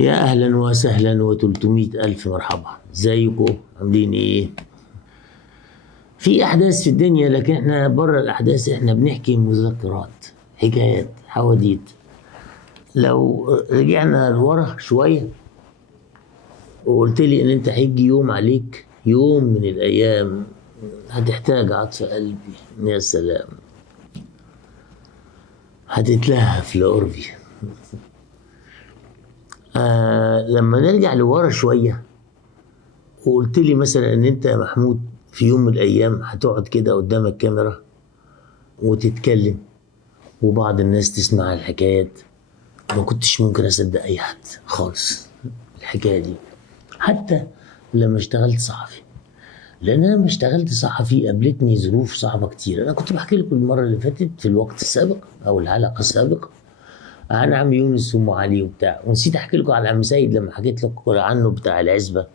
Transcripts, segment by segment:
يا أهلا وسهلا و300 ألف مرحبا، ازيكم عاملين ايه؟ في أحداث في الدنيا، لكن احنا بره الأحداث احنا بنحكي مذكرات، حكايات، حواديت. لو رجعنا لورا شوية وقلت لي إن أنت هيجي يوم عليك، يوم من الأيام هتحتاج عطف قلبي، يا سلام، هتتلهف لقربي. لما نرجع لورا شوية وقلت لي مثلا ان انت يا محمود في يوم من الايام هتقعد كده قدام الكاميرا وتتكلم وبعض الناس تسمع الحكايات، ما كنتش ممكن اصدق اي حد خالص الحكايه دي، حتى لما اشتغلت صحفي. لان انا لما اشتغلت صحفي قابلتني ظروف صعبه كتير. انا كنت بحكي لكم المره اللي فاتت في الوقت السابق او الحلقه السابقه عن عم يونس وام علي وبتاع، ونسيت احكي لكم على عم سيد لما حكيت لكم عنه بتاع العزبه.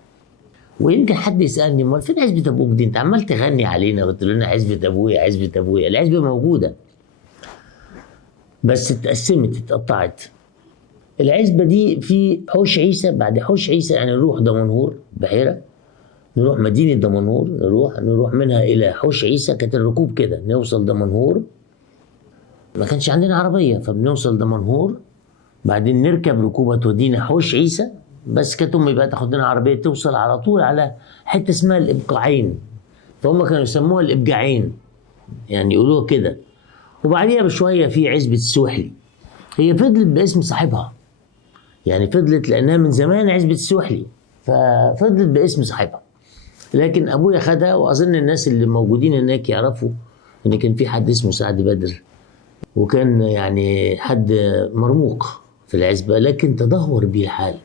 ويمكن حد يسالني امال فين عزبه ابوك دي؟ انت عمال تغني علينا قلت لنا عزبه ابويا عزبه ابويا. العزبه موجوده بس اتقسمت، اتقطعت. العزبه دي في حوش عيسى، بعد حوش عيسى يعني نروح دمنهور بحيره، نروح مدينه دمنهور، نروح منها الى حوش عيسى. كانت الركوب كده، نوصل دمنهور، ما كانش عندنا عربيه فبنوصل دمنهور، بعدين نركب ركوبه تودينا حوش عيسى. بس كانت امي بقى تاخد لنا عربيه توصل على طول على حته اسمها الابقاعين، فهم كانوا يسموها الابجاعين، يعني يقولوها كده. وبعديها بشويه في عزبه السوحلي، هي فضلت باسم صاحبها، يعني فضلت لانها من زمان عزبه السوحلي ففضلت باسم صاحبها. لكن ابويا خدها، واظن الناس اللي موجودين هناك يعرفوا ان كان في حد اسمه سعد بدر، وكان يعني حد مرموق في العزبه، لكن تدهور بيه الحال.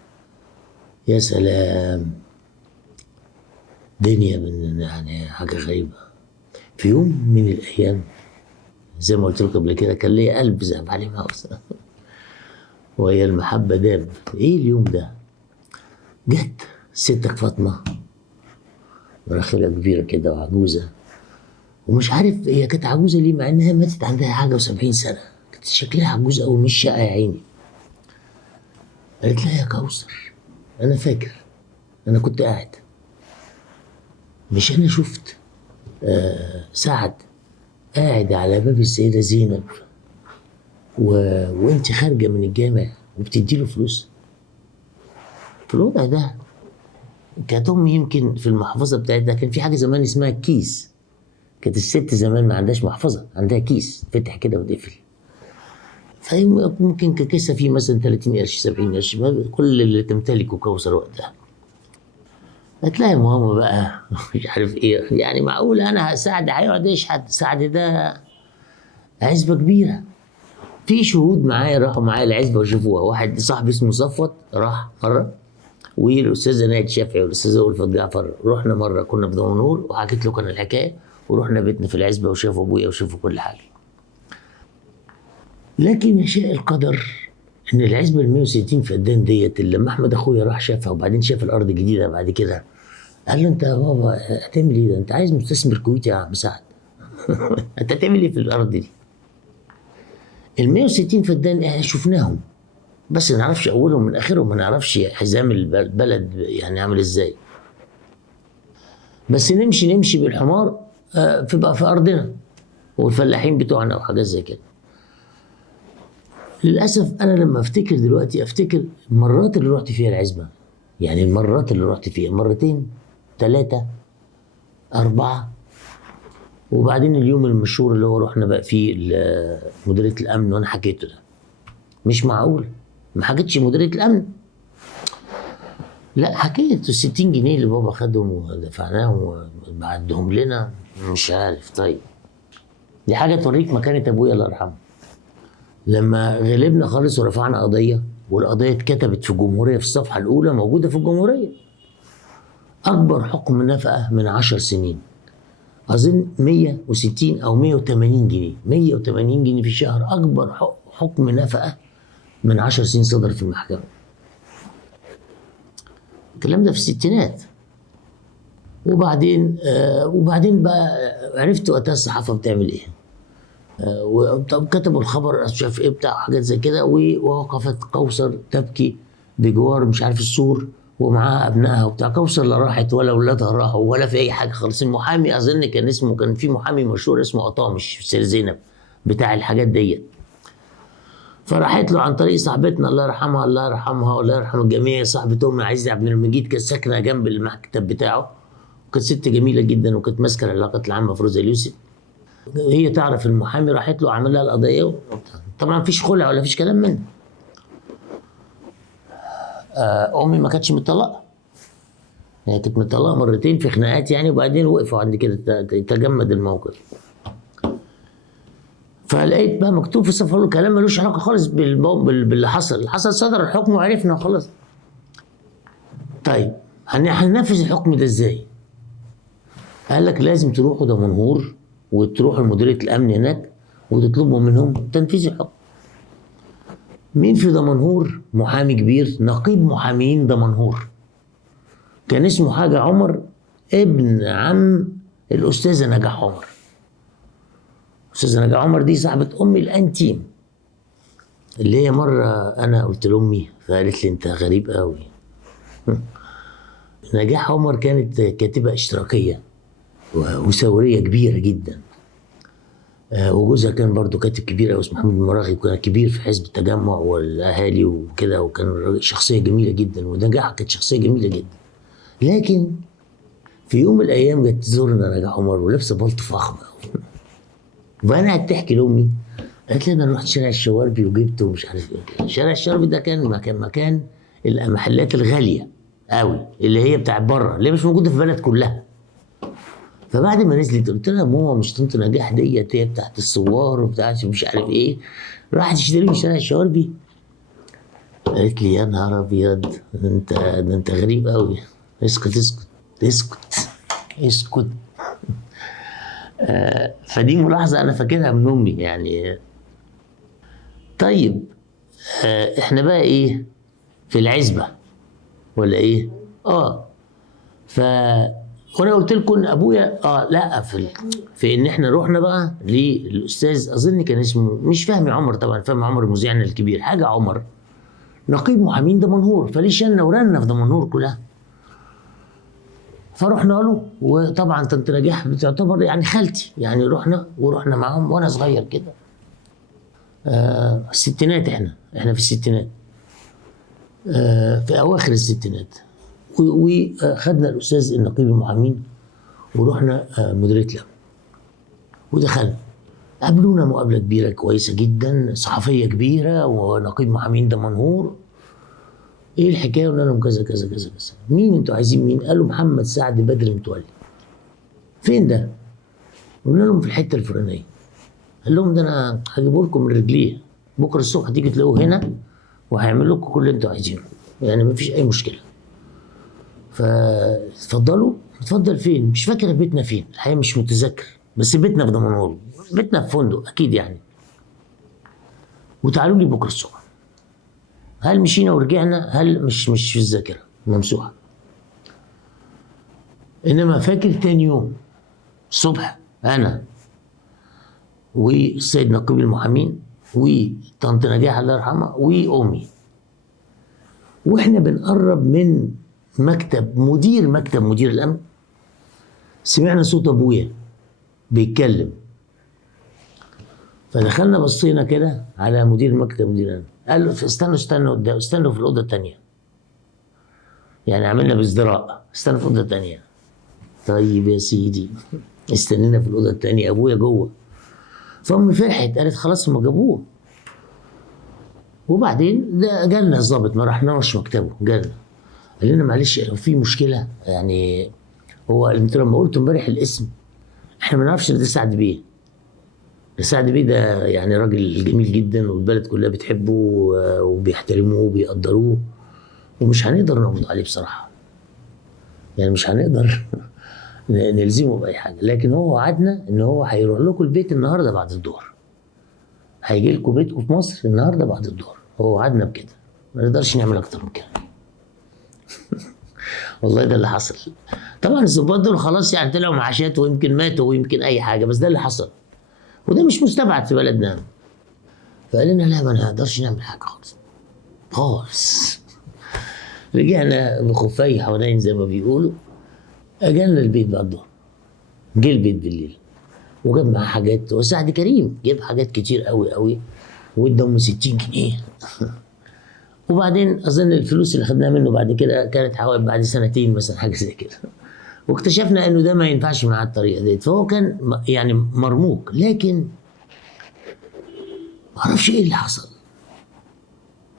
يا سلام، دنيا من يعني حاجه غريبه. في يوم من الايام زي ما قلت لكم قبل كده كان ليا قلب ذهب عليه ماوس وهي المحبه داب. ايه اليوم ده؟ جت ستك فاطمه، مراخيلها كبيره كده وعجوزه، ومش عارف هي كانت عجوزه ليه مع انها ماتت عندها حاجه و70 سنه، كانت شكلها عجوزه قوي مش شقه يا عيني. قالت لها يا كوثر، انا فاكر انا كنت قاعد، مش انا شفت سعد قاعد على باب السيده زينب وانت خارجه من الجامع وبتدي له فلوس؟ في الوضع ده كانت امي يمكن في المحفظه بتاعتها كان في حاجه زمان اسمها الكيس. كانت الست زمان ما عندهاش محفظه، عندها كيس فتح كده وتقفل، فممكن كيسه فيه مثلا 30 قرش 70 قرش، كل اللي تمتلكه كوثر وقتها. هتلاقي ماما بقى مش عارف ايه، يعني معقول انا سعد هيقعد يشحت؟ سعد ده عزبه كبيره، في شهود معايا راحوا معايا العزبه وشافوها. واحد صاحبي اسمه صفوت راح مره، والاستاذه نايد شافعي والاستاذه ألفت جعفر رحنا مره، كنا في دمنهور وحكيت له كان الحكايه، ورحنا بيتنا في العزبه وشافوا ابويا وشافوا كل حاجه. لكن يشاء القدر ان العزبه ال 160 فدان ديت اللي لما احمد اخويا راح شافها وبعدين شاف الارض الجديده بعد كده، قال له انت يا بابا هتعمل ايه ده؟ انت عايز مستثمر كويتي يا عم سعد انت هتعمل ايه في الارض دي؟ ال 160 فدان احنا شفناهم بس ما نعرفش اولهم من اخرهم، ما نعرفش حزام البلد يعني عامل ازاي، بس نمشي بالحمار في بقى في ارضنا والفلاحين بتوعنا وحاجات زي كده. للاسف انا لما افتكر دلوقتي افتكر المرات اللي رحت فيها العزبه، يعني المرات اللي رحت فيها مرتين 3 4، وبعدين اليوم المشهور اللي هو رحنا بقى فيه مديريه الامن وانا حكيته ده. مش معقول ما حكيتش مديريه الامن؟ لا حكيت. 60 جنيه اللي بابا خدهم ودفعناهم وبعدهم لنا، مش عارف. طيب دي حاجه توريك مكانه ابويا الله يرحمه. لما غلبنا خالص ورفعنا قضيه، والقضيه اتكتبت في الجمهوريه في الصفحه الاولى موجوده في الجمهوريه، اكبر حكم نفقه من 10 سنين، اظن 160 او 180 جنيه، 180 جنيه في الشهر، اكبر حكم نفقه من 10 سنين صدر في المحكمه. الكلام ده في الستينات. وبعدين بقى عرفت وقتها الصحافه بتعمل ايه. كتبوا الخبر مش عارف ايه بتاع حاجات زي كده، ووقفت كوثر تبكي بجوار مش عارف السور ومعاها ابنائها وبتاع. كوثر لا راحت ولا اولادها راحوا ولا في اي حاجه خالص. المحامي اظن كان في محامي مشهور اسمه قطامش في سير زينب بتاع الحاجات ديت. فراحت له عن طريق صاحبتنا الله يرحمها الله يرحمها والله يرحم الجميع، صاحبة ام عزيزة عبد المجيد، كانت ساكنه جنب المكتب بتاعه، وكانت ست جميله جدا وكانت ماسكه العلاقات العامه فروزه اليوسف. هي تعرف المحامي، راحت له عمل لها القضيه. طبعا مفيش خلع ولا فيش كلام منه. امي ما كانتش مطلقه، هي كانت مطلقه مرتين في خناقات يعني، وبعدين وقفوا عند كده تجمد الموقف. فلقيت بقى مكتوب في صفحه كلام ملوش علاقه خالص باللي حصل. اللي حصل صدر الحكم وعرفنا خلاص. طيب هننفذ الحكم ده ازاي؟ قال لك لازم تروحوا دمنهور وتروحوا لمديريه الامن هناك وتطلبوا منهم تنفيذ الحكم. مين في دمنهور محامي كبير، نقيب محامين دمنهور، كان اسمه حاجه عمر، ابن عم الاستاذه نجاح عمر. الاستاذه نجاح عمر دي صاحبه امي الانتيم، اللي هي مره انا قلت لامي فقالت لي انت غريب قوي. نجاح عمر كانت كاتبه اشتراكيه وثوريه كبيره جدا، وجوزها كان برضو كاتب كبير قوي اسمه محمود المراغي، وكان كبير في حزب التجمع والاهالي وكده، وكان شخصيه جميله جدا، ونجاح كانت شخصيه جميله جدا. لكن في يوم من الايام جت تزورنا نجاح عمر ولابسه بلطو فخمه قوي. وانا قعدت تحكي لامي، قالت لي انا رحت شارع الشواربي وجبته مش عارف ايه. شارع الشواربي ده كان مكان المحلات الغاليه قوي اللي هي بتاعت بره، اللي مش موجوده في البلد كلها. فبعد ما نزلت قلت لها ماما مش طنط نجاح ديت هي بتاعت الصوار وبتاعت مش عارف ايه، راحت تشتري من شارع الشواربي. قالت لي يا نهار ابيض، انت غريب قوي. اسكت اسكت اسكت اسكت. فدي ملاحظه انا فاكرها من امي يعني. طيب احنا بقى ايه في العزبه ولا ايه؟ وانا قلت لكم ان ابويا لا في ان احنا رحنا بقى للاستاذ، اظن كان اسمه مش فهمي عمر، طبعا فهمي عمر مذيعنا الكبير، حاجه عمر، نقيب محامين دمنهور، فليه شلنا ورنا في دمنهور كلها. فرحنا له، وطبعا طنط نجاح بتعتبر يعني خالتي، يعني ورحنا معاهم وانا صغير كده. الستينات، احنا في الستينات، في اواخر الستينات. وخدنا الاستاذ النقيب المحامين ورحنا مديريه الامن ودخلنا. قابلونا مقابله كبيره كويسه جدا، صحفيه كبيره ونقيب محامين دمنهور. ايه الحكايه؟ قلنا لهم كذا كذا كذا كذا. مين انتوا عايزين مين؟ قالوا محمد سعد بدر متولي. فين ده؟ قلنا لهم في الحته الفلانيه. قال لهم ده انا هجيبه لكم من رجليه، بكره الصبح تيجي تلاقوه هنا وهيعمل لكم كل اللي انتوا عايزينه، يعني مفيش اي مشكله. فاتفضلوا. اتفضل فين؟ مش فاكر بيتنا فين الحقيقه، مش متذكر، بس بيتنا في دمنهور، بيتنا في فندق اكيد يعني. وتعالوا لي بكره الصبح. هل مشينا ورجعنا؟ هل مش في الذاكره، ممسوحه. انما فاكر تاني يوم الصبح انا والسيد نقيب المحامين وطنط نجاح الله يرحمها وامي، واحنا بنقرب من مكتب مدير الامن، سمعنا صوت ابويا بيتكلم. فدخلنا بصينا كده على مدير مدير الامن، قال له استنوا في الاوضه الثانيه، يعني عملنا بازدراء، استنوا في الاوضه الثانيه. طيب يا سيدي، استنينا في الاوضه الثانيه، ابويا جوه. فامي فرحت، قالت خلاص هم جابوه. وبعدين جالنا الظابط، ما رحناش مكتبه، جالنا قال لنا معلش في مشكله، يعني هو انتوا لما قلتوا امبارح الاسم احنا ما نعرفش ان ده سعد بيه. سعد بيه ده يعني راجل جميل جدا والبلد كلها بتحبه وبيحترموه وبيقدروه، ومش هنقدر نقبض عليه بصراحه، يعني مش هنقدر نلزمه باي حاجه. لكن هو وعدنا ان هو هيروح لكم البيت النهارده بعد الظهر، هيجي لكم بيتكم في مصر النهارده بعد الظهر. هو وعدنا بكده، ما نقدرش نعمل اكتر من كده. والله ده اللي حصل. طبعا الظباط دول خلاص يعني طلعوا معاشات ويمكن ماتوا ويمكن اي حاجه، بس ده اللي حصل، وده مش مستبعد في بلدنا. فقال لنا لا، ما نقدرش نعمل حاجه خالص خالص. رجعنا بخفاي حوالين زي ما بيقولوا. جالنا البيت بعد الظهر، جه البيت بالليل وجاب معاه حاجات، وسعد كريم جاب حاجات كتير قوي قوي واداهم 60 جنيه. وبعدين اظن الفلوس اللي خدناها منه بعد كده كانت حوالي بعد سنتين مثلا، حاجه زي كده. واكتشفنا انه ده ما ينفعش معاه الطريقه ديت، فهو كان يعني مرموق. لكن ما اعرفش ايه اللي حصل،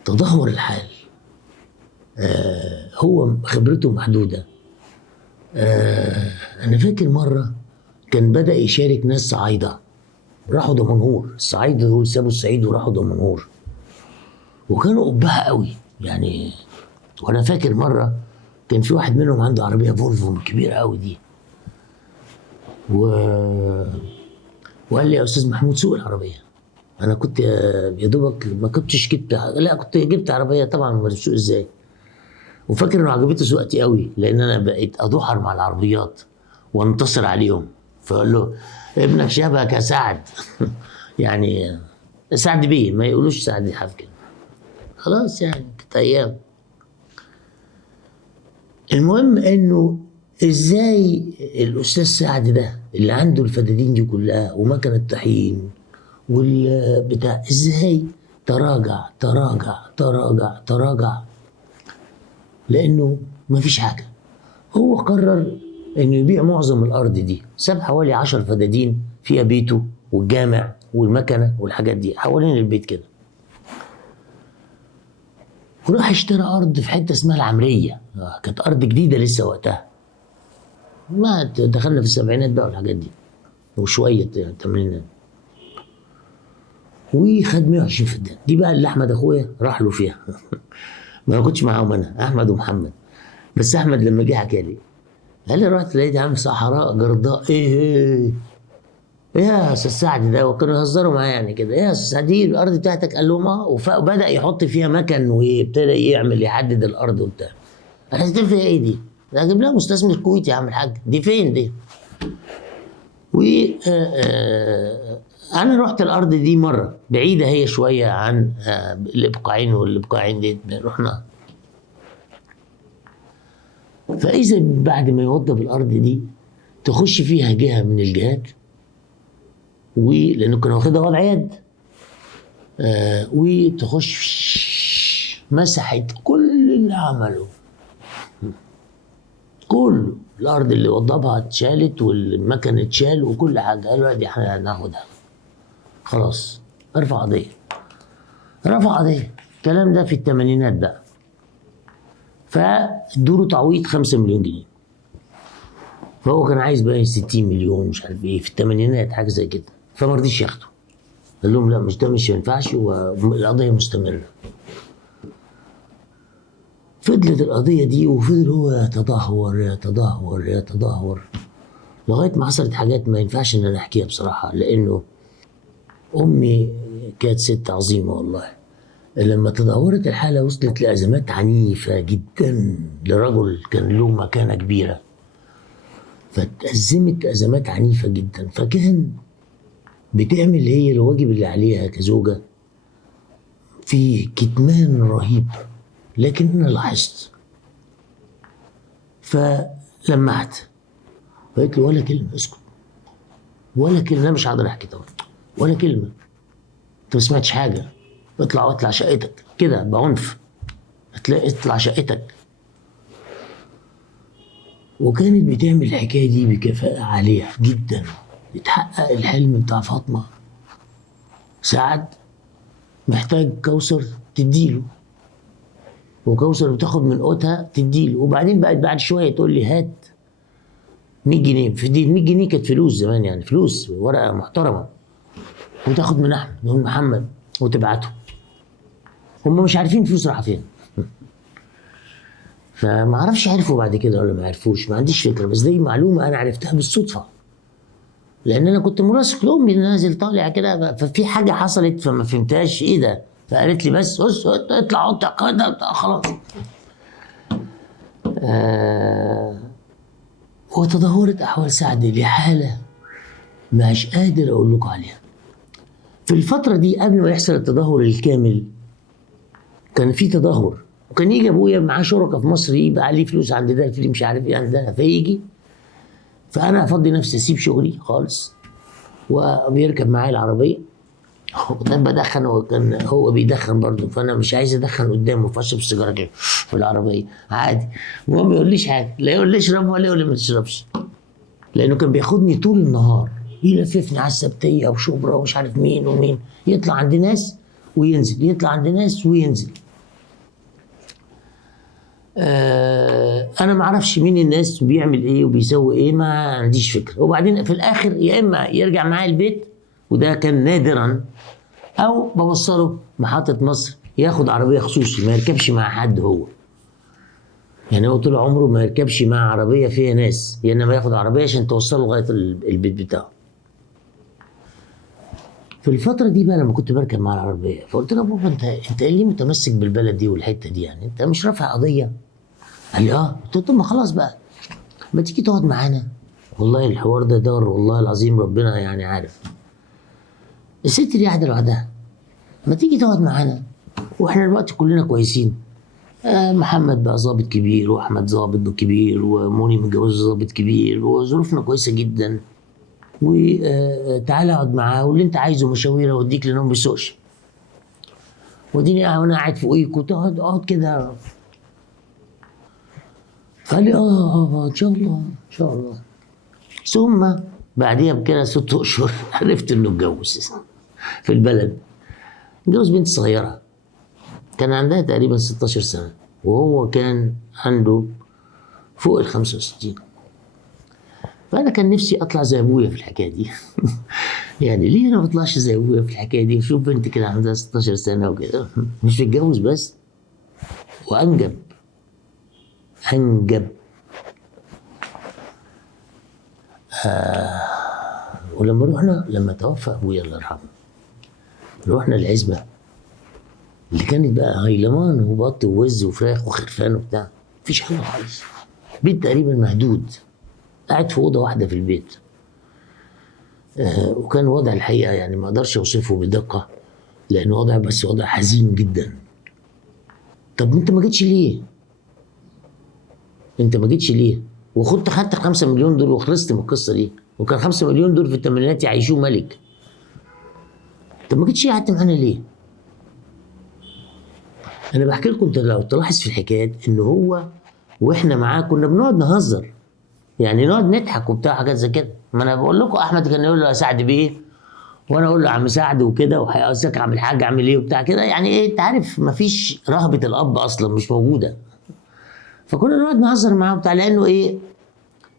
تدهور الحال. هو خبرته محدوده. انا فاكر مره كان بدأ يشارك ناس صعايده، راحوا دمنهور. الصعايده دول سابوا الصعيد وراحوا دمنهور، وكانوا قبها قوي يعني. وانا فاكر مره كان في واحد منهم عنده عربيه فولفو كبيره قوي دي، و... وقال لي يا استاذ محمود سوق العربيه. انا كنت يا دوبك ما كنتش جبت، لا كنت جبت عربيه طبعا، ما بسوق ازاي. وفاكر انه عجبته سواقتي قوي، لان انا بقيت ادحر مع العربيات وانتصر عليهم. فقال له ابنك شبهك يا سعد. يعني سعد بيه، ما يقولوش سعد حفكه. خلاص يعني كانت ايام. المهم انه ازاي الاستاذ سعد ده اللي عنده الفدادين دي كلها ومكنه طحين والبتاع، ازاي تراجع تراجع تراجع تراجع، لانه مفيش حاجه. هو قرر انه يبيع معظم الارض دي، ساب حوالي 10 فدادين فيها بيته والجامع والمكنه والحاجات دي حوالين البيت كده، وراح اشترى ارض في حته اسمها العمريه. كانت ارض جديده لسه وقتها، ما دخلنا في السبعينات بقى والحاجات دي وشويه الثمانينات. وخد 120 فدان دي بقى اللي احمد اخويا راح له فيها. ما كنتش معاهم انا، احمد ومحمد. بس احمد لما جه حكى لي قال لي رحت لقيت عم صحراء جرداء. ايه يا استاذ سعد ده، وكانوا يهزروا معايا يعني كده، ايه يا استاذ سعد دي الارض بتاعتك؟ قال لهم اه. وبدا يحط فيها مكن وابتدى يعمل يحدد الارض وبتاع. انا هتعمل فيها ايه دي؟ ده اجيب لها مستثمر كويتي يا عم الحاج، دي فين دي؟ و انا رحت الارض دي مره بعيده هي شويه عن الابقاعين، والابقاعين دي رحنا. فاذا بعد ما يوضب الارض دي تخش فيها جهه من الجهات، ولانه كان واخدها وضع يد، وتخش مسحت كل اللي عمله، كله. الارض اللي وضبها اتشالت والمكن اتشال وكل حاجه. قالوا دي احنا هناخدها خلاص. رفع قضيه، رفع قضيه. الكلام ده في الثمانينات بقى. فادوا تعويض 5 مليون جنيه، فهو كان عايز بقى 60 مليون مش عارف ايه في الثمانينات، حاجه زي كده. فما رضيش ياخده، قال لهم لا مش ده، مش ينفعش، والقضيه مستمره. فضلت القضيه دي وفضل هو يتدهور يتدهور يتدهور لغايه ما حصلت حاجات ما ينفعش ان انا احكيها بصراحه، لانه امي كانت ست عظيمه والله. لما تدهورت الحاله وصلت لازمات عنيفه جدا لرجل كان له مكانه كبيره، فتأزمت ازمات عنيفه جدا. فكان بتعمل هي الواجب اللي عليها كزوجه في كتمان رهيب. لكن انا لاحظت، فلمعت فقلت له ولا كلمه، اسكت ولا كلمه. انا مش هقدر احكي طبعا، ولا كلمه، انت ما سمعتش حاجه. اطلع شقتك كده بعنف، هتلاقي اطلع شقتك. وكانت بتعمل الحكايه دي بكفاءه عاليه جدا. اتحقق الحلم بتاع فاطمه. سعد محتاج كوثر تديله، وكوثر بتاخد من قوتها تديله. وبعدين بقت بعد شويه تقول لي هات 100 جنيه. في دي 100 جنيه كانت فلوس زمان، يعني فلوس ورقه محترمه. وتاخد من احمد ومن محمد وتبعته. هم مش عارفين فلوس رايحه فين. فما اعرفش عرفوا بعد كده ولا ما عرفوش، ما عنديش فكره. بس دي معلومه انا عرفتها بالصدفه، لان انا كنت مراسق لامي نازل طالع كده، ففي حاجه حصلت فما فهمتهاش ايه ده. فقالت لي بس اطلع حط خلاص. وتدهورت احوال سعد لحاله مش قادر اقول لكم عليها. في الفتره دي قبل ما يحصل التدهور الكامل كان في تدهور. وكان يجي ابويا معاه شركه في مصر، يبقى عليه فلوس عند ده، في مش عارف ايه عند ده، فيجي. فانا افضي نفسي اسيب شغلي خالص وبيركب معايا العربيه. وكان بدخن، وكان هو بيدخن برضه، فانا مش عايز ادخن قدامه، فاشرب السيجاره كده في العربيه عادي. وهو ما يقوليش حاجه، لا يقول لي اشرب ولا يقول لي ما تشربش، لانه كان بياخدني طول النهار يلففني على السبتيه وشبرا ومش عارف مين ومين، يطلع عند ناس وينزل، يطلع عند ناس وينزل. انا ما اعرفش مين الناس وبيعمل ايه وبيسوي ايه، ما عنديش فكره. وبعدين في الاخر يا اما يرجع معايا البيت، وده كان نادرا، او بوصله محطه مصر، ياخد عربيه خصوصي ما يركبش مع حد هو. يعني هو طول عمره ما يركبش مع عربيه فيها ناس، يا انما ياخد عربيه عشان توصله لغايه البيت بتاعه. في الفترة دي بقى لما كنت بركب مع العربية، فقلت له بابا انت ليه متمسك بالبلد دي والحتة دي؟ يعني انت مش رافع قضية؟ قال لي اه. قلت له طب ما خلاص بقى، ما تيجي تقعد معانا. والله الحوار ده دار، والله العظيم ربنا يعني عارف. الست دي قاعدة لوحدها، ما تيجي تقعد معانا واحنا دلوقتي كلنا كويسين. محمد بقى ظابط كبير، واحمد ظابط كبير، وموني متجوز ظابط كبير، وظروفنا كويسة جدا. وتعالى اقعد معاه، واللي انت عايزه مشاوير اوديك لانه ما بيسوقش. وديني وانا قاعد فوقيك وتقعد اقعد كده. فقال لي ان شاء الله ان شاء الله. ثم بعديها بكده 6 اشهر عرفت انه اتجوز في البلد. اتجوز بنت صغيره كان عندها تقريبا 16 سنه، وهو كان عنده فوق ال 65. فانا كان نفسي اطلع زي ابويا في الحكايه دي. يعني ليه انا ما اطلعش زي ابويا في الحكايه دي؟ شوف بنت كده عندها 16 سنه وكده، مش متجوز بس وانجب. انجب. ولما رحنا، لما توفى ابويا الله يرحمه، رحنا العزبه اللي كانت بقى هيلمان وبط ووز وفراخ وخرفان وبتاع، مفيش حاجه خالص. بيت تقريبا مهدود، قاعد في اوضه واحده في البيت. وكان وضع الحقيقه يعني ما اقدرش اوصفه بدقه، لان وضع، بس وضع حزين جدا. طب انت ما جيتش ليه؟ انت ما جيتش ليه؟ خدت 5 مليون دول وخلصت من القصه دي، وكان 5 مليون دول في الثمانينات يعيشوه ملك. طب ما جيتش قعدت معانا ليه؟ انا بحكي لكم، انت لو تلاحظ في الحكايات ان هو واحنا معاه كنا بنقعد نهزر، يعني نقعد نضحك وبتاع حاجات زي كده. ما انا بقول لكم احمد كان يقول له يا سعد بيه، وانا اقول له يا عم سعد وكده، وهيقصدك يا عم الحاج عامل ايه وبتاع كده، يعني ايه، انت عارف مفيش رهبه الاب اصلا مش موجوده. فكنا نقعد نهزر معاه وبتاع، لانه ايه،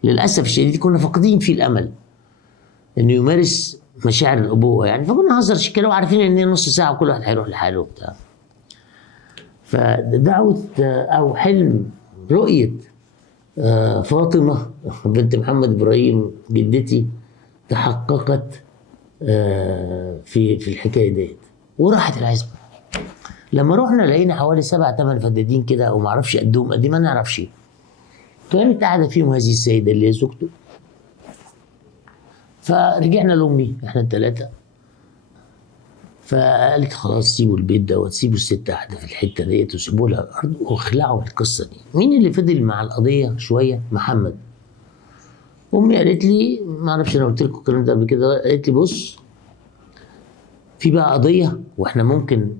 للاسف الشديد كنا فاقدين فيه الامل انه يمارس مشاعر الابوه يعني. فكنا نهزر كده وعارفين ان نص ساعه وكل واحد هيروح لحاله وبتاع. فدعوه او حلم رؤيه فاطمه بنت محمد ابراهيم جدتي تحققت في الحكايه ديت، وراحت العزبه. لما رحنا لقينا حوالي 7 8 فدادين كده، او ما اعرفش قدهم قد ما نعرفش. كانت قاعده فيهم هذه السيده اللي هي زوجته. فرجعنا لامي احنا الثلاثه، فقالت خلاص سيبوا البيت ده وتسيبوا الست قاعده في الحته ديت وسيبوا لها الارض واخلعوا من القصه دي. مين اللي فضل مع القضيه شويه؟ محمد. امي قالت لي، ما اعرفش انا قلت لكم الكلام ده قبل كده، قالت لي بص، في بقى قضيه واحنا ممكن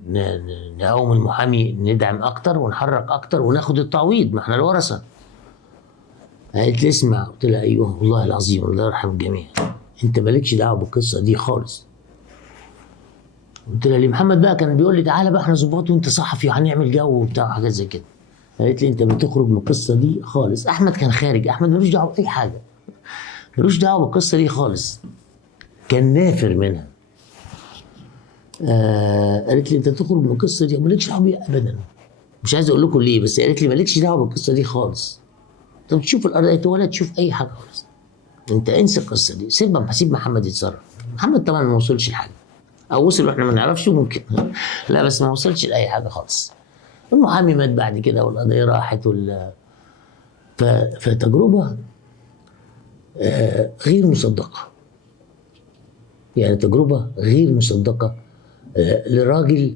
نقوم المحامي، ندعم اكتر ونحرك اكتر وناخد التعويض، ما احنا الورثه. قالت لي اسمع. قلت لها ايوه والله العظيم الله يرحم الجميع، انت مالكش دعوه بالقصه دي خالص. قلت لها ليه؟ محمد بقى كان بيقول لي تعالى بقى احنا ظباط وانت صحفي وهنعمل جو وبتاع وحاجات زي كده. قالت لي انت بتخرج من القصه دي خالص. احمد كان خارج، احمد ملوش دعوه باي حاجه، ملوش دعوه بالقصه دي خالص، كان نافر منها. قالت لي انت تخرج من القصه دي مالكش دعوه بيها ابدا. مش عايز اقول لكم ليه، بس قالت لي مالكش دعوه بالقصه دي خالص. طب تشوف الارض ولا تشوف اي حاجه خالص، انت انسى القصه دي، سيب محمد يتصرف. محمد طبعا ما وصلش لحاجه، او وصل واحنا ما نعرفش ممكن. لا بس ما وصلش لاي حاجه خالص. المحامي مات بعد كده والقضيه راحت فتجربه غير مصدقه، يعني تجربه غير مصدقه لراجل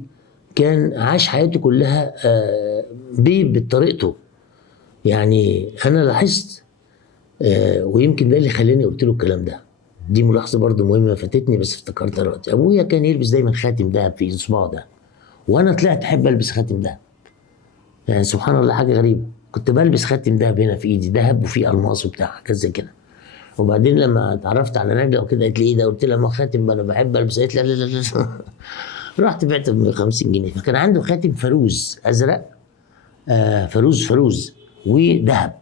كان عاش حياته كلها بطريقته. يعني انا لاحظت ويمكن ده اللي خلاني قلت له الكلام ده. دي ملاحظه برضو مهمه فاتتني بس افتكرتها دلوقتي. ابويا كان يلبس دايما خاتم دهب في اصبعه ده، وانا طلعت احب البس خاتم دهب. يعني سبحان الله حاجه غريبه، كنت بلبس خاتم دهب هنا في ايدي، دهب وفيه الماس وبتاع حاجات زي كده. وبعدين لما اتعرفت على نجله وكده قالت لي ايه ده؟ قلت لها ما خاتم انا بحب البس. قالت لا لا لا لا. رحت بعته ب 50 جنيه. فكان عنده خاتم فاروز ازرق، فاروز وذهب.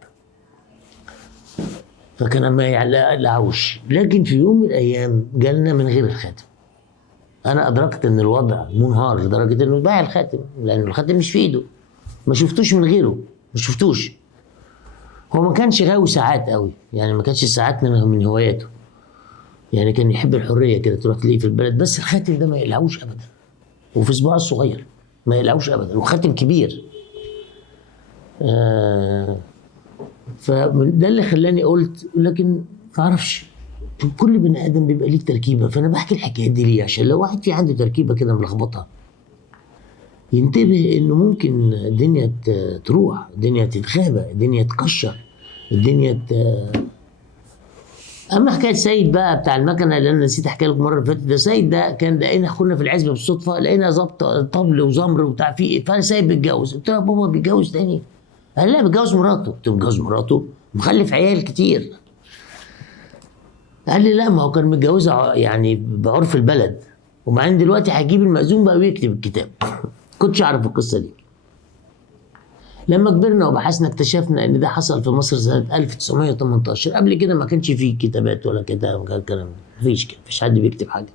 فكان ما يعلقوش. لكن في يوم من الايام جالنا من غير الخاتم. انا ادركت ان الوضع منهار لدرجه انه باع الخاتم، لان الخاتم مش في ايده. ما شفتوش من غيره، ما شفتوش. هو ما كانش غاوي ساعات قوي، يعني ما كانش الساعات من هواياته. يعني كان يحب الحريه كده، تروح تلاقيه في البلد. بس الخاتم ده ما يقلعوش ابدا، وفي صباعه الصغير ما يقلعوش ابدا، وخاتم كبير. فده اللي خلاني قلت لكن ما اعرفش. كل بني ادم بيبقى ليه تركيبه. فانا بحكي الحكايات دي ليه؟ عشان لو واحد في عنده تركيبه كده ملخبطه ينتبه انه ممكن الدنيا تروح، الدنيا تتغابى، الدنيا تكشر، الدنيا اما حكايه سيد بقى بتاع المكنه اللي انا نسيت احكي لكم المره اللي فاتت. ده سيد ده كان لقينا كنا في العزبه بالصدفه، لقينا ظبط طبل وزمر وبتاع فيه. فانا سيد بيتجوز. قلت له يا بابا بيتجوز تاني؟ قال لا بيتجوز مراته. قلت له بيتجوز مراته؟ مخلف عيال كتير. قال لي لا ما هو كان متجوزها يعني بعرف البلد، وبعدين دلوقتي هيجيب المأذون بقى ويكتب الكتاب. كنتش اعرف القصه دي. لما كبرنا وبحثنا اكتشفنا ان ده حصل في مصر سنه 1918. قبل كده ما كانش فيه كتابات ولا كتاب ولا كلام. مفيش كده، مفيش حد بيكتب حاجه.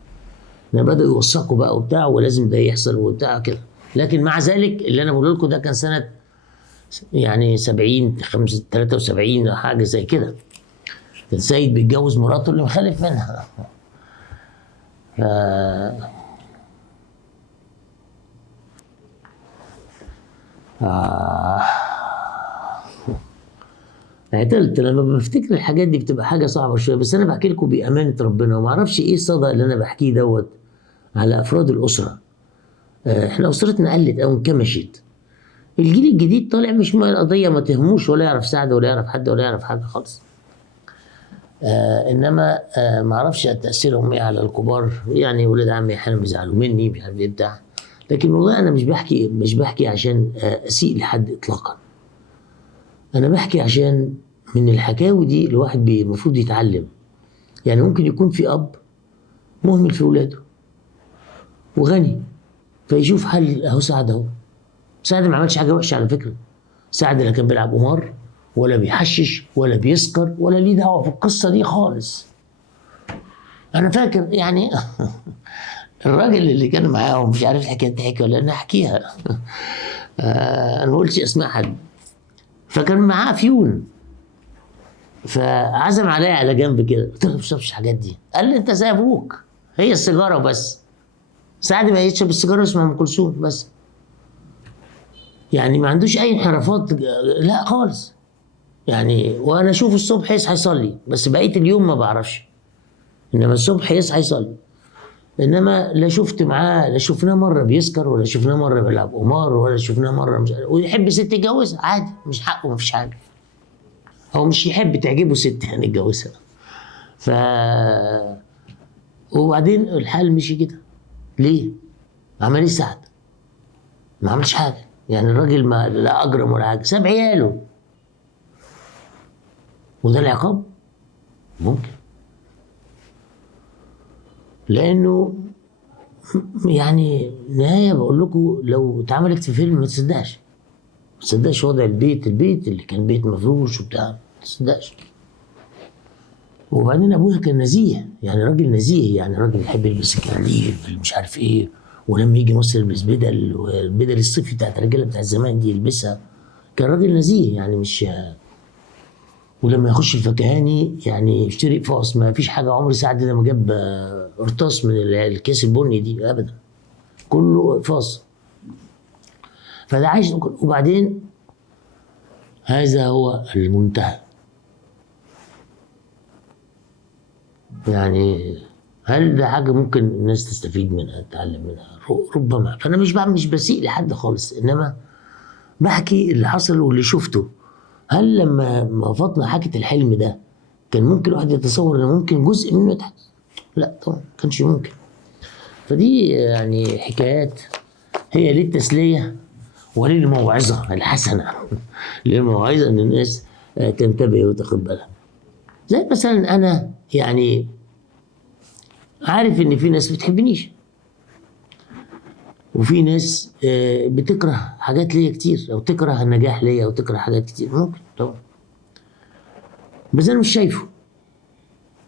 بدأوا يوثقوا بقى وبتاع، ولازم ده يحصل وبتاع كده. لكن مع ذلك اللي انا بقول لكم ده كان سنه يعني 70 73 او حاجه زي كده. كان سيد بيتجوز مراته اللي مخلف منها. عتلت لما بفتكر الحاجات دي بتبقى حاجه صعبه شويه. بس انا بحكي لكم بامانه ربنا، وما اعرفش ايه الصدى اللي انا بحكيه دوت على افراد الاسره. احنا اسرتنا قلت او انكمشت. الجيل الجديد طالع مش القضيه ما تهموش، ولا يعرف سعد ولا يعرف حد ولا يعرف حاجه خالص. انما ما اعرفش تاثيرهم ايه على الكبار. يعني ولاد عمي احيانا بيزعلوا مني مش عارف ايه بتاع. لكن والله انا مش بحكي عشان اسيء لحد اطلاقا. انا بحكي عشان من الحكاوي دي الواحد المفروض يتعلم. يعني ممكن يكون في اب مهمل في ولاده وغني، فيشوف حل. اهو سعد اهو. سعد ما عملش حاجه وحشه على فكره. سعد لا كان بيلعب قمار ولا بيحشش ولا بيسكر ولا ليه دعوه في القصه دي خالص. انا فاكر يعني الراجل اللي كان معاهم مش عارف الحكايه تحكي ولا انا احكيها. انا ما قلتش اسماء حد. فكان معاه فيون، فعزم عليا على جنب كده. قلت له ما بشربش الحاجات دي. قال لي انت زي ابوك، هي السيجاره بس. سعد ما يشرب السيجاره اسمها ام كلثوم بس. يعني ما عندوش اي انحرافات لا خالص. يعني وانا اشوفه الصبح يصحى يصلي، بس بقيه اليوم ما بعرفش. انما الصبح يصحى يصلي. انما لا شفت معاه، لا شفناه مره بيسكر ولا شفناه مره بيلعب قمار ولا شفناه مره مش عارف. ويحب ست يتجوزها عادي، مش حقه، ما فيش حاجه. هو مش يحب تعجبه ست يعني يتجوزها. ف وبعدين الحال مشي كده. ليه؟ عمل ايه سعد؟ ما عملش حاجه. يعني الراجل ما لا اجرم ولا حاجه، ساب عياله. وده العقاب؟ ممكن. لانه يعني نهايه بقول لكم لو اتعملت في فيلم ما تصدقش. ما تصدقش وضع البيت اللي كان بيت مفروش وبتاع، ما تصدقش. وبعدين ابويا كان نزيه، يعني راجل نزيه، يعني راجل يحب يلبس الكلاليب مش عارف ايه. ولما يجي مصر يلبس بدل، والبدل الصيفي بتاعت الرجاله بتاعت زمان دي يلبسها. كان راجل نزيه يعني مش. ولما يخش الفكهاني يعني يشتري قفاص. ما فيش حاجه عمري سعد لما جاب قرطاس من الكيس البني دي ابدا، كله قفاص. فده عايش. وبعدين هذا هو المنتهى. يعني هل ده حاجه ممكن الناس تستفيد منها تتعلم منها؟ ربما. فانا مش بسيء لحد خالص، انما بحكي اللي حصل واللي شفته. هل لما فاطمه حكت الحلم ده كان ممكن الواحد يتصور ان ممكن جزء منه يتحقق؟ لا طبعا ما كانش ممكن. فدي يعني حكايات هي للتسليه وللموعظه الحسنه للموعظه ان الناس تنتبه وتاخد بالها. زي مثلا انا يعني عارف ان في ناس بتحبنيش، وفي ناس بتكره حاجات ليا كتير، او تكره النجاح ليا، او تكره حاجات كتير، ممكن طبعا، بس انا مش شايفه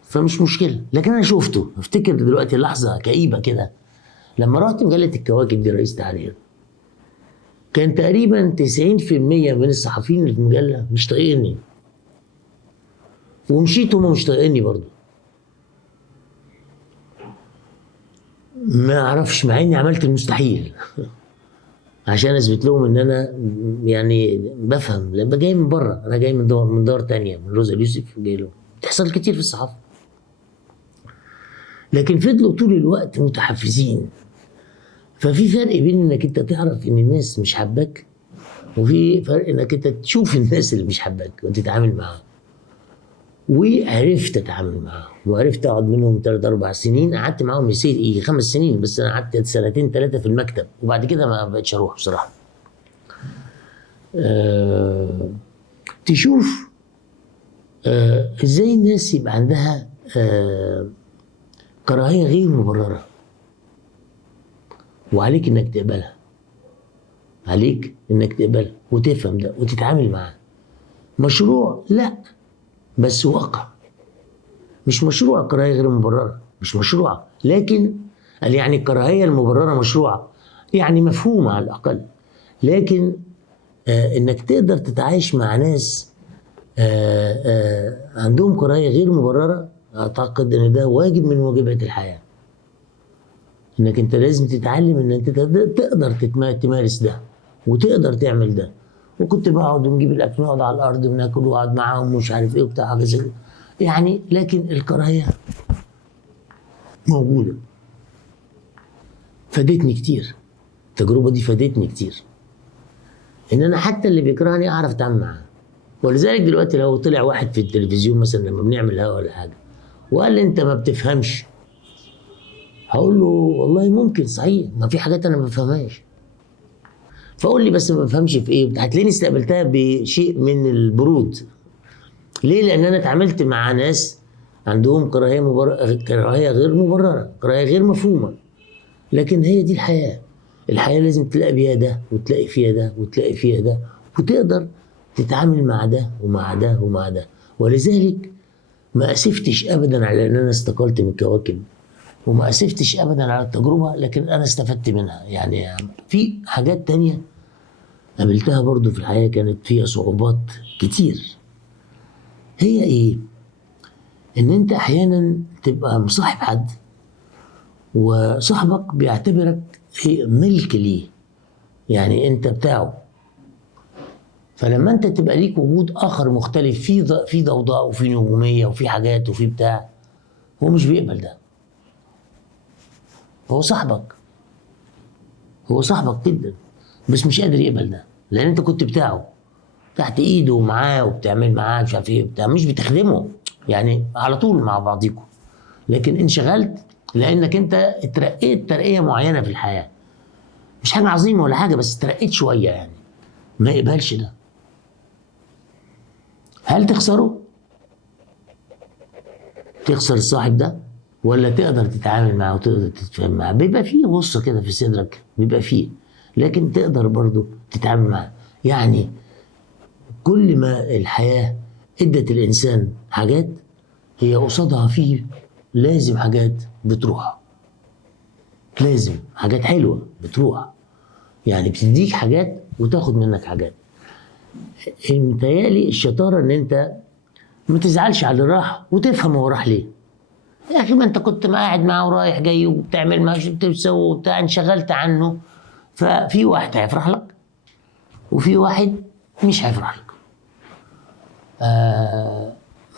فمش مشكله. لكن انا شفته. افتكر دلوقتي لحظه كئيبه كده لما رحت مجله الكواكب دي رئيس تحرير، كان تقريبا 90% من الصحفيين اللي في المجله مش طايقيني، ومشيت هما مش طايقيني برضه. ما اعرفش، مع اني عملت المستحيل عشان اثبت لهم ان انا يعني بفهم. لما جاي من بره، انا جاي من دار تانية، من روزا اليوسف، جاي له بتحصل كتير في الصحافه. لكن فضلوا طول الوقت متحفزين. ففي فرق بين انك انت تعرف ان الناس مش حباك، وفي فرق انك انت تشوف الناس اللي مش حباك وتتعامل معاهم. وعرفت اتعامل معاهم، وعرفت اقعد منهم 3 4 سنين. قعدت معاهم يصير 5 سنين، بس انا قعدت 2 3 في المكتب، وبعد كده ما بقتش اروح بصراحه. تشوف ازاي الناس يبقى عندها كراهيه غير مبرره، وعليك انك تقبلها. عليك انك تقبلها وتفهم ده وتتعامل معاه. مشروع لا، بس واقع. مش مشروع كراهيه غير مبرره، مش مشروع. لكن قال يعني الكراهيه المبرره مشروعه، يعني مفهومه على الاقل. لكن انك تقدر تتعايش مع ناس عندهم كراهيه غير مبرره، اعتقد ان ده واجب من واجبات الحياه. انك انت لازم تتعلم ان انت تقدر تمارس ده وتقدر تعمل ده. وكنت بقعد ونجيب الاكل ونقعد على الارض وناكل واقعد معاهم ومش عارف ايه وبتاع حاجه زي يعني. لكن الكراهيه موجوده. فادتني كتير التجربه دي، فادتني كتير ان انا حتى اللي بيكرهني اعرف اتعامل معاه. ولذلك دلوقتي لو طلع واحد في التلفزيون مثلا لما بنعمل هوا ولا حاجه وقال لي انت ما بتفهمش، هقول له والله ممكن صحيح، ما في حاجات انا ما بفهمهاش. فقول لي بس ما بفهمش في ايه، هتلاقيني استقبلتها بشيء من البرود. ليه؟ لان انا اتعاملت مع ناس عندهم كراهيه غير مبرره، كراهيه غير مفهومه. لكن هي دي الحياه. الحياه لازم تلاقي بيها ده وتلاقي فيها ده وتلاقي فيها ده، وتقدر تتعامل مع ده ومع ده ومع ده. ولذلك ما اسفتش ابدا على ان انا استقلت من الكواكب، وما اسفتش ابدا على التجربه، لكن انا استفدت منها. يعني في حاجات تانية قابلتها برضو في الحياه كانت فيها صعوبات كتير. هي ايه؟ ان انت احيانا تبقى مصاحب حد وصاحبك بيعتبرك ملك ليه، يعني انت بتاعه. فلما انت تبقى ليك وجود اخر مختلف في ضوضاء وفي نجوميه وفي حاجات وفي بتاع، هو مش بيقبل ده. هو صاحبك، هو صاحبك جدا، بس مش قادر يقبل ده لان انت كنت بتاعه، تحت ايده ومعاه وبتعمل معاه مش عارف ايه بتاع، مش بتخدمه يعني على طول مع بعضيكم. لكن انشغلت لانك انت اترقيت ترقيه معينه في الحياه، مش حاجه عظيمه ولا حاجه، بس اترقيت شويه يعني. ما يقبلش ده. هل تخسره؟ تخسر الصاحب ده ولا تقدر تتعامل معاه وتقدر تتفاهم معاه؟ بيبقى فيه غصه كده في صدرك، بيبقى فيه، لكن تقدر برضو تتعامل معاه. يعني كل ما الحياه ادت الانسان حاجات، هي قصادها فيه لازم حاجات بتروح، لازم حاجات حلوه بتروح. يعني بتديك حاجات وتاخد منك حاجات. متهيألي الشطاره ان انت ما تزعلش على اللي راح وتفهم هو راح ليه. يا اخي ما انت كنت قاعد معاه ورايح جاي وبتعمل ما بتسوي وبتاع، انشغلت عنه. ففي واحد هيفرح لك وفي واحد مش هيفرح لك.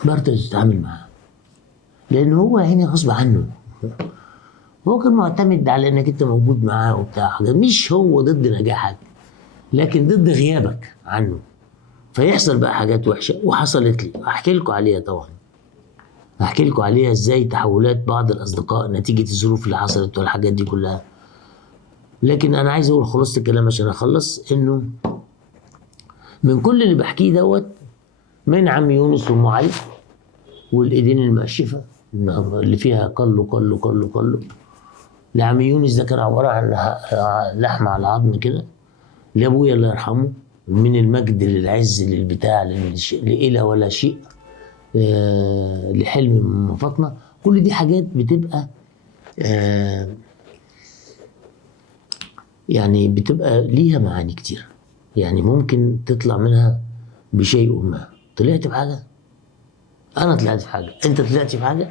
برضه تتعامل معاه لان هو هنا غصب عنه. هو كان معتمد على انك انت موجود معاه وبتاع حاجه، مش هو ضد نجاحك لكن ضد غيابك عنه. فيحصل بقى حاجات وحشه، وحصلت لي احكي لكم عليها طبعا، احكي لكم عليها ازاي تحولات بعض الاصدقاء نتيجه الظروف اللي حصلت والحاجات دي كلها. لكن انا عايز اقول خلاصه الكلام عشان اخلص، انه من كل اللي بحكيه دوت، من عم يونس وام علي والايدين المقشفه اللي فيها كله، لعم يونس ده كان عباره عن لحمه على عظم كده، لابويا الله يرحمه، من المجد للعز للبتاع لإله ولا شيء، لحلم من مفاطنة. كل دي حاجات بتبقى يعني بتبقى ليها معاني كتير، يعني ممكن تطلع منها بشيء ما. طلعت بحاجة؟ أنا طلعت في حاجة، أنت طلعت في حاجة؟